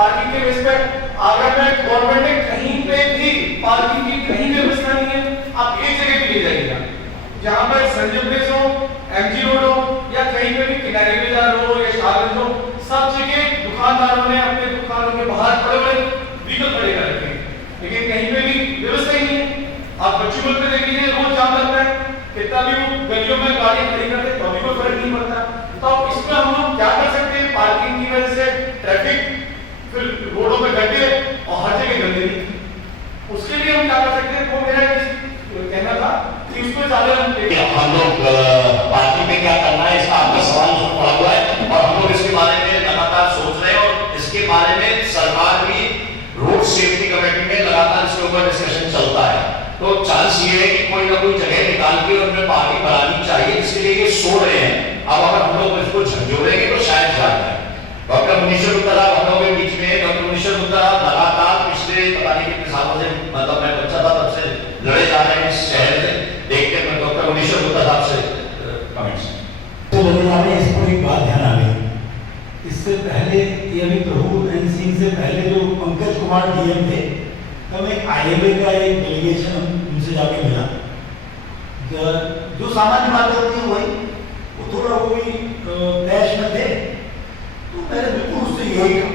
Parking के base पे आगरा में गवर्नमेंट ने कहीं पे भी पार्किंग की कहीं भी व्यवस्था नहीं है। आप एक जगह भी ले जाइएगा जहां पर संजय प्लेस हो, एमजी रोड हो या कहीं पे भी किनारे बाजार हो या शाहगंज हो, सब जगह दुकानदारों ने अपने दुकानों के बाहर बड़े बड़े व्हीकल खड़े कर रखे हैं, लेकिन कहीं पे भी व्यवस्था ही नहीं है। आप बच्चों को देख लीजिए, रोज जाम लगता है, कितना भी वो गलियों में गाड़ी खड़ी करते तो भी कोई फर्क नहीं पड़ता। तो अब इसमें हम लोग क्या कर सकते हैं? पार्किंग की वजह से ट्रैफिक, फिर रोडों पे गड्ढे और हर जगह गंदगी, उसके लिए हम क्या कर सकते हैं? वो मेरा कहना था कि उसको ज्यादा हम लोग पार्टी में क्या करना है, इसका आपका सवाल जो पड़ा हुआ है और हम लोग इसके बारे में लगातार सोच रहे हैं और इसके बारे में सरकार भी रोड सेफ्टी कमेटी में लगातार इसके ऊपर डिस्कशन चलता है। तो चांस ये है कि कोई ना कोई जगह निकाल के उनमें पार्टी बनानी चाहिए, इसके लिए ये सो रहे हैं। अब अगर हम लोग इसको झंझोड़ेंगे तो शायद जा जाए। डॉक्टर मुनीश्वर गुप्ता हम लोगों के बीच में, डॉक्टर मुनीश्वर गुप्ता लगातार पिछले पता नहीं कितने सालों से, मतलब मैं बच्चा था तब से लड़े जा रहे हैं इस शहर से। देखते हैं डॉक्टर मुनीश्वर गुप्ता साहब से कमेंट्स। तो इस पर एक बात ध्यान आ गई, इससे पहले ये अभी प्रभु सिंह से पहले जो पंकज कुमार डीएम थे, तब एक आईएमए का एक डेलीगेशन उनसे जाके मिला। जो सामान्य बात होती है वही, वो थोड़ा वो भी तैश में थे। तो मैंने बिल्कुल उससे यही कहा,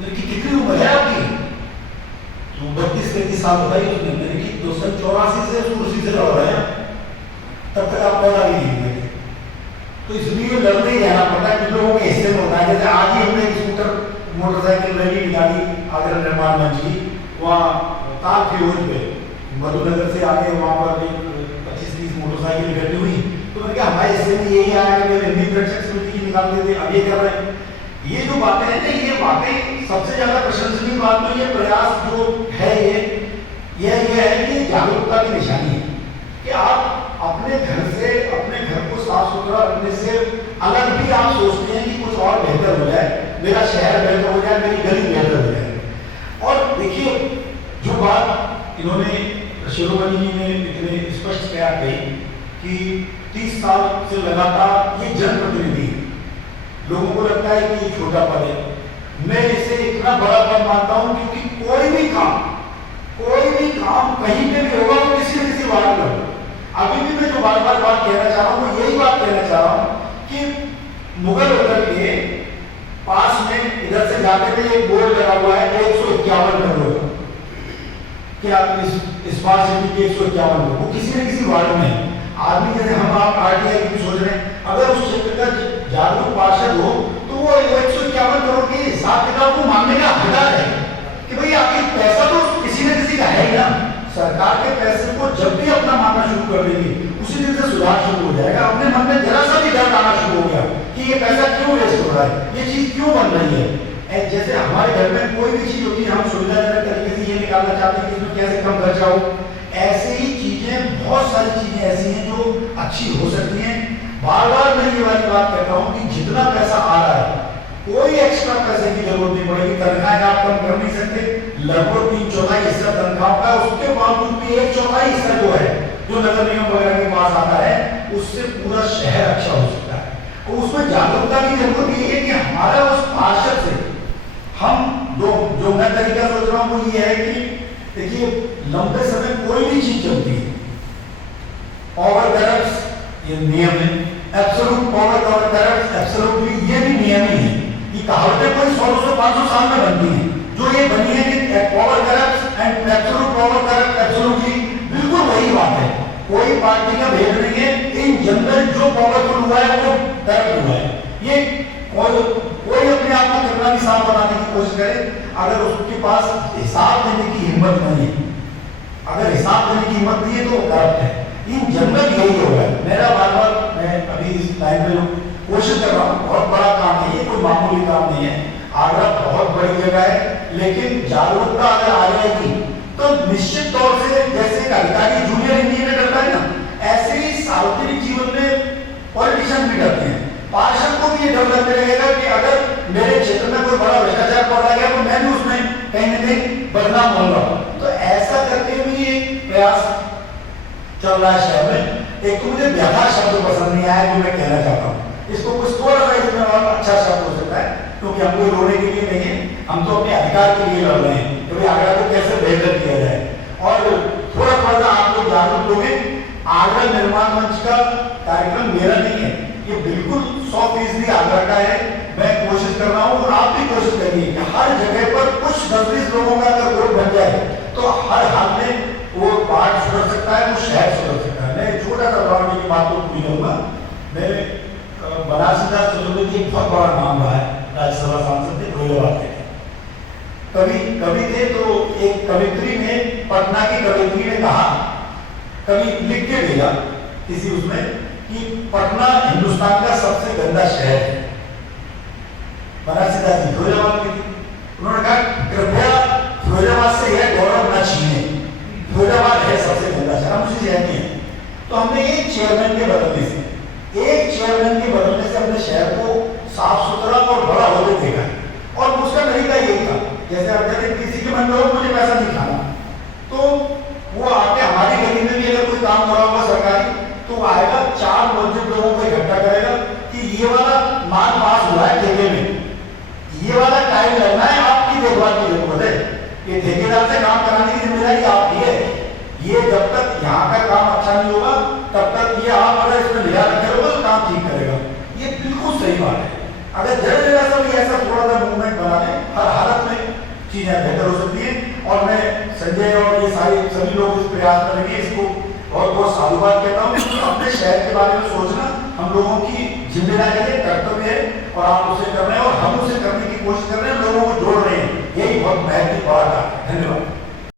मेरी कितनी उम्र है आपकी? तो 32-33 साल बताई उसने। मैंने कि 284 से कुर्सी से लड़ रहे हैं, तब तक आप पैदा नहीं हुए। तो इसलिए लड़ते ही रहना पड़ता है। लोगों के हिस्से में होता है। जैसे आज ही हमने स्कूटर मोटरसाइकिल रैली निकाली आगरा निर्माण मंच की, वहाँ ताल फिरोज पे मधुनगर से आगे वहाँ पर 25-30 मोटरसाइकिल इकट्ठी हुई। तो मैंने कहा हमारे हिस्से में यही आया कि हिंदी रक्षक समिति निकाल देते, अब ये कर रहे हैं। ये जो बातें हैं ना, ये वाकई सबसे ज्यादा प्रशंसनीय बात तो ये प्रयास जो है ये है कि जागरूकता की निशानी है कि आप अपने घर से, अपने घर को साफ सुथरा रखने से अलग भी आप सोचते हैं कि कुछ और बेहतर हो जाए, मेरा शहर बेहतर हो जाए, मेरी गली बेहतर हो जाए। और देखिए जो बात इन्होंने शिरोमणि जी ने इतने स्पष्ट क्या कही कि 30 साल से लगातार ये जनप्रतिनिधि है, लोगों को लगता है कि ये छोटा पद है। मैं इसे इतना बड़ा पद मानता हूं क्योंकि कोई भी काम कहीं पे भी होगा तो किसी न किसी वार्ड में होगा। अभी भी मैं जो बार बार बात कहना चाह रहा हूं, वो यही बात कहना चाह रहा हूं कि मुगल होटल के पास में इधर से जाते हुए एक बोर्ड लगा हुआ है 151 करोड़, क्या स्मार्ट सिटी के 151 करोड़, वो किसी न किसी वार्ड में है। आदमी जैसे हम आप आरटीआई की सोच रहे हैं, अगर उस क्षेत्र का जागरूक पार्षद हो तो वो 151 करोड़ के हिसाब किताब को मांगने का हकदार है कि भाई आखिर पैसा तो किसी न किसी का है ही ना। सरकार के पैसे को जब भी अपना मानना शुरू कर देंगे, उसी दिन से सुधार शुरू हो जाएगा। अपने मन में जरा सा भी डर आना शुरू हो गया कि ये पैसा क्यों वेस्ट हो रहा है, ये चीज क्यों बन रही है। जैसे हमारे घर में कोई भी चीज होती है, हम सुविधाजनक तरीके से ये निकालना चाहते हैं कि इसमें कैसे कम खर्चा हो, ऐसे ही चीजें, बहुत सारी चीजें ऐसी हैं जो अच्छी हो सकती हैं। बार बार मैं ये वाली बात कहता हूँ कि जितना पैसा आ रहा है, कोई एक्स्ट्रा पैसे की जरूरत नहीं पड़ेगी। तनख्वाहें आप कम कर नहीं सकते, लगभग 3/4 हिस्सा तनख्वाह का, उसके बावजूद भी 1/4 हिस्सा जो है, जो नगर निगम वगैरह के पास आता है, उससे पूरा शहर अच्छा हो सकता है। और उसमें जागरूकता की जरूरत ये है कि हमारा उस पार्षद से हम जो मैं तरीका सोच रहा हूँ वो ये है कि देखिए लंबे समय कोई भी चीज चलती है, पावर करप्ट ये नियम है, एब्सोल्यूट पावर करप्ट एब्सोल्यूटली ये भी नियम ही है। ये कहावतें कोई 100-500 साल में बनती हैं, जो ये बनी है कि power corrupt and absolute power corrupt absolutely बिल्कुल वही बात है। कोई पार्टी का भेद नहीं है। इन जनरल जो पावरफुल हुआ है वो करप्ट हुआ है। ये कोई अपने आप को कितना भी साफ बनाने की कोशिश करे, अगर उसके पास हिसाब देने की हिम्मत नहीं है, अगर हिसाब देने की हिम्मत नहीं है तो वो करप्ट है। इन जनरल यही होगा। मेरा बार मैं अभी इस लाइन में कोशिश कर रहा हूँ, बहुत बड़ा काम है ये, कोई मामूली काम नहीं है। आगरा बहुत बड़ी जगह है, लेकिन जागरूकता अगर आ जाएगी तो निश्चित तौर से जैसे एक अधिकारी जूनियर इंजीनियर करता है ना, ऐसे ही सार्वजनिक जीवन में पॉलिटिशियन भी करते हैं। पार्षद को भी ये डर लगने लगेगा कि अगर मेरे क्षेत्र में कोई बड़ा भ्रष्टाचार पकड़ा गया तो मैं भी उसमें कहीं न कहीं बदनाम बन रहा हूँ। तो ऐसा करके भी एक प्रयास चल रहा है शहर में। एक तो मुझे व्यापार शब्द पसंद नहीं आया जो मैं कहना चाहता हूँ, इसको कुछ थोड़ा सा इसमें और अच्छा शब्द हो सकता है। क्योंकि हम कोई रोने के लिए नहीं है, हम तो अपने अधिकार के लिए लड़ रहे हैं कि भाई आगरा को कैसे बेहतर किया जाए। और थोड़ा थोड़ा आप लोग जागरूक लोगे, आगरा निर्माण मंच का कार्यक्रम मेरा नहीं है, ये बिल्कुल 100% आगरा का है। मैं कोशिश कर रहा हूँ और आप भी कोशिश करिए कि हर जगह पर कुछ 10-20 लोगों का अगर ग्रुप बन जाए तो हर हाल में वो वार्ड सुधर सकता है, वो शहर सुधर सकता है। मैं छोटा सा उदाहरण की बात को पूरी करूंगा। मैं बनारसीदास चतुर्वेदी एक बहुत बड़ा नाम रहा है, राज्यसभा सांसद थे, फिरोजाबाद के कवि थे। तो एक कवित्री ने, पटना की कवित्री ने कहा, कवि लिख के भेजा किसी उसमें कि पटना हिंदुस्तान का सबसे गंदा शहर है। बनारसीदास जी फिरोजाबाद के थे, उन्होंने कहा कृपया फिरोजाबाद से यह गौरव न छीने, फिरोजाबाद है सबसे गंदा शहर, मुझे यह नहीं है। तो हमने एक चेयरमैन के बदलने से अपने शहर को साफ सुथरा और बड़ा होते देखा और उसका तरीका यही था, जैसे आप कहते हैं किसी के मन में हो मुझे पैसा नहीं खाना, तो वो आके हमारी गली में भी अगर कोई काम करा होगा सरकारी तो वो आएगा, 4 मस्जिद लोगों को इकट्ठा करेगा कि ये वाला मान पास हुआ है ठेके में, ये वाला टाइम लगना है, आपकी देखभाल की जरूरत है, ये ठेकेदार से काम कराने की जिम्मेदारी आपकी है। ये जब तक यहाँ का काम अच्छा नहीं होगा तब तक ये आप अगर इसमें लिया रखे होगा तो काम ठीक करेगा। ये बिल्कुल सही बात है। अगर जगह सा भी ऐसा थोड़ा सा मूवमेंट बना लें, हर हालत में चीजें बेहतर हो सकती है। और मैं संजय और ये सभी लोग इस प्रयास में लगे, इसको बहुत बहुत साधुवाद कहता हूँ। अपने शहर के बारे में सोचना हम लोगों की जिम्मेदारी है, कर्तव्य है, और आप उसे कर रहे हैं और हम उसे करने की कोशिश कर रहे हैं, लोगों को जोड़ रहे हैं, यही बहुत महत्वपूर्ण बात है। धन्यवाद।